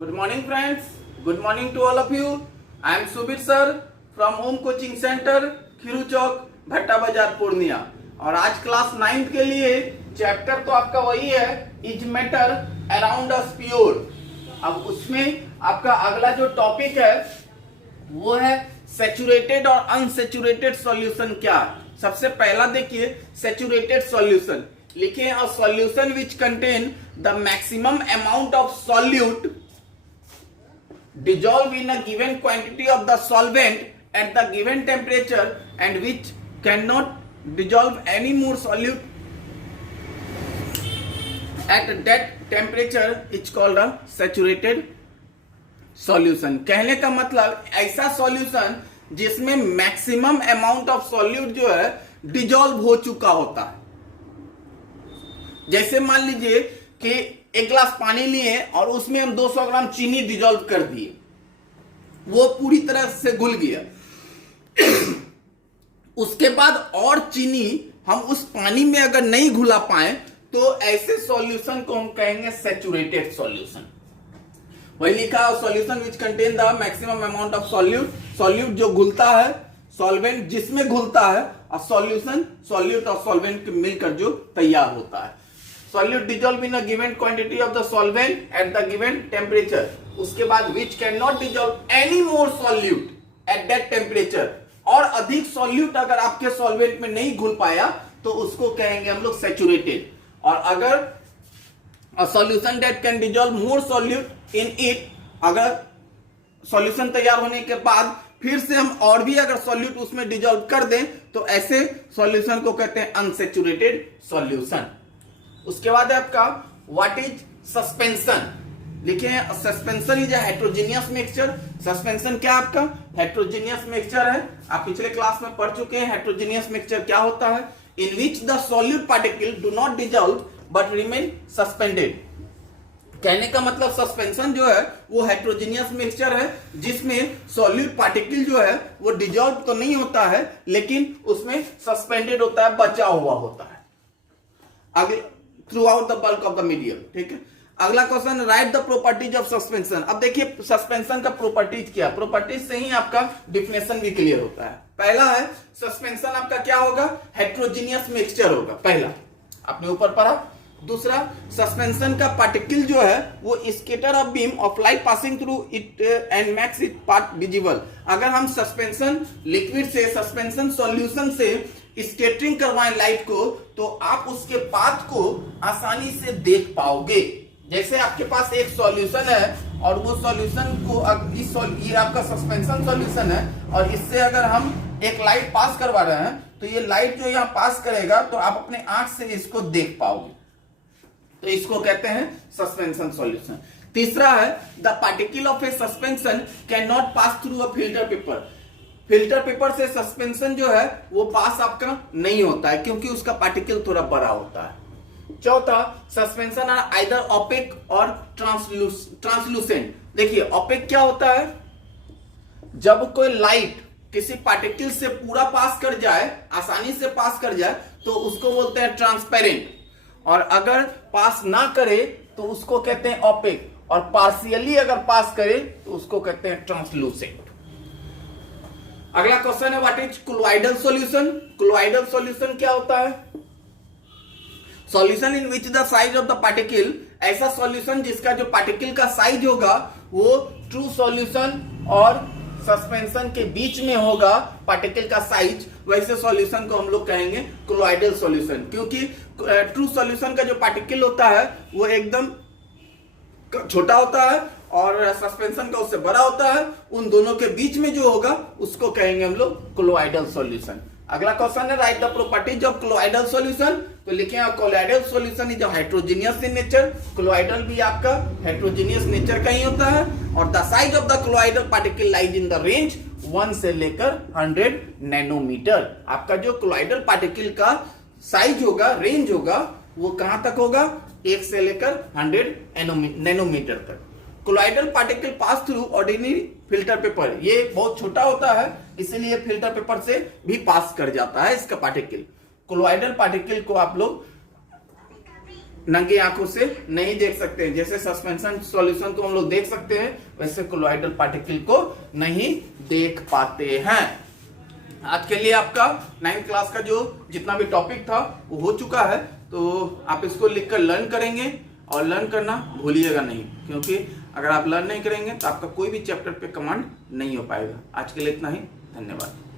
Good morning friends, good morning to all of you. I am Subir sir from Home Coaching Center, खीरू चौक, भट्टा बाजार, पूर्णिया। और आज class 9th के लिए chapter तो आपका वही है, is matter around us pure. अब उसमें आपका अगला जो टॉपिक है वो है सैचुरेटेड और अनसैचुरेटेड सॉल्यूशन क्या है। सबसे पहला देखिए सैचुरेटेड सॉल्यूशन लिखे, a solution which contain the maximum amount of solute dissolve in a given quantity of the solvent at the given temperature and which cannot dissolve any more solute at that temperature is called a saturated solution। कहने का मतलब ऐसा solution जिसमें maximum amount of solute जो है dissolve हो चुका होता है। जैसे मान लीजिए कि एक गिलास पानी लिए और उसमें हम 200 ग्राम चीनी डिजॉल्व कर दिए, वो पूरी तरह से घुल गया। उसके बाद और चीनी हम उस पानी में अगर नहीं घुला पाए तो ऐसे सॉल्यूशन को हम कहेंगे सैचुरेटेड सॉल्यूशन। वही लिखा है solution which contain the maximum amount of solute, solute जो घुलता है, सॉल्वेंट जिसमें घुलता है, और सॉल्यूशन सॉल्यूट और सॉल्वेंट मिलकर जो तैयार होता है। Solute dissolve in a given quantity of the solvent at the given temperature। उसके बाद which cannot dissolve any more solute at that temperature। और अधिक solute अगर आपके solvent में नहीं घुल पाया तो उसको कहेंगे हम लोग saturated। और अगर a solution that can dissolve more solute in it, अगर solution तैयार होने के बाद फिर से हम और भी अगर solute उसमें dissolve कर दें तो ऐसे solution को कहते हैं unsaturated solution। उसके बाद है आपका व्हाट इज सस्पेंशन लिखे हैं, suspension is heterogeneous mixture. Suspension क्या आपका हेट्रोजीनियस मिक्सचर है, आप पिछले क्लास में पढ़ चुके हैं हेट्रोजीनियस मिक्सचर क्या होता है। In which the solute particle do not dissolve but remain suspended. कहने का मतलब सस्पेंशन जो है वो हेट्रोजीनियस मिक्सचर है जिसमें सॉल्यूट पार्टिकल जो है वो डिजॉल्व तो नहीं होता है लेकिन उसमें सस्पेंडेड होता है, बचा हुआ होता है आगे through out the bulk of the medium. ठीक है, अगला question right the properties of suspension. अब देखिए सस्पेंशन का प्रॉपर्टीज क्या, प्रॉपर्टीज से ही आपका डिफिनेशन भी क्लियर होता है। पहला है सस्पेंशन आपका क्या होगा, हेट्रोजीनियस मिक्सचर होगा, पहला आपने ऊपर पढ़ा। दूसरा सस्पेंशन का पार्टिकल जो है वो scatter of beam of light passing through it and makes it part visible. अगर हम सस्पेंशन लिक्विड से, सस्पेंशन सॉल्यूशन से स्कैटरिंग करवाएं लाइट को तो आप उसके पाथ को आसानी से देख पाओगे। जैसे आपके पास एक सॉल्यूशन है और वो सॉल्यूशन को ये आपका सस्पेंशन सॉल्यूशन है और इससे अगर हम एक लाइट पास करवा रहे हैं तो ये लाइट जो यहां पास करेगा तो आप अपने आंख से इसको देख पाओगे, तो इसको कहते हैं सस्पेंशन सॉल्यूशन। तीसरा है the particle of A suspension can not pass through a filter paper. Filter paper से सस्पेंशन जो है वो पास आपका नहीं होता है क्योंकि उसका पार्टिकल थोड़ा बड़ा होता है। चौथा सस्पेंशन आर आइदर ऑपेक और ट्रांसलूसेंट। देखिए ऑपेक क्या होता है, जब कोई लाइट किसी पार्टिकल से पूरा पास कर जाए, आसानी से पास कर जाए तो उसको बोलते हैं ट्रांसपेरेंट, और अगर पास ना करे तो उसको कहते हैं ऑपेक, और पार्शियली अगर पास करे तो उसको कहते हैं ट्रांसलूसेंट। अगला क्वेश्चन है what is colloidal solution. Colloidal solution क्या होता है, solution in which the size of the particle, ऐसा सॉल्यूशन जिसका जो पार्टिकल का साइज होगा वो ट्रू सॉल्यूशन और सस्पेंशन के बीच में होगा पार्टिकल का साइज, वैसे सॉल्यूशन को हम लोग कहेंगे कोलॉइडल सॉल्यूशन। क्योंकि ट्रू सॉल्यूशन का जो पार्टिकल होता है वो एकदम छोटा होता है और सस्पेंशन का उससे बड़ा होता है, उन दोनों के बीच में जो होगा उसको कहेंगे हम लोग कोलॉइडल सॉल्यूशन। अगला क्वेश्चन है right the properties of colloidal solution. तो लिखे colloidal solution is heterogeneous in nature, colloidal भी आपका हेट्रोजीनियस नेचर का ही होता है, और the size of the colloidal particle lies in the range 1 से लेकर 100 नैनोमीटर। आपका जो कोलॉइडल पार्टिकल का साइज होगा, रेंज होगा, वो कहां तक होगा, 1 से लेकर 100 नैनोमीटर तक। Colloidal particle pass through ordinary filter paper, ये बहुत छोटा होता है इसीलिए फिल्टर पेपर से भी पास कर जाता है इसका पार्टिकल। कोलॉइडल पार्टिकल को आप लोग नंगी आंखों से नहीं देख सकते हैं। जैसे सस्पेंशन सॉल्यूशन को हम लोग देख सकते हैं, वैसे कोलॉइडल पार्टिकल को नहीं देख पाते हैं। आज के लिए आपका 9th क्लास का जो जितना भी टॉपिक था वो हो चुका है, तो आप इसको लिखकर लर्न करेंगे और लर्न करना भूलिएगा नहीं, क्योंकि अगर आप लर्न नहीं करेंगे तो आपका कोई भी चैप्टर पे कमांड नहीं हो पाएगा। आज के लिए इतना ही, धन्यवाद।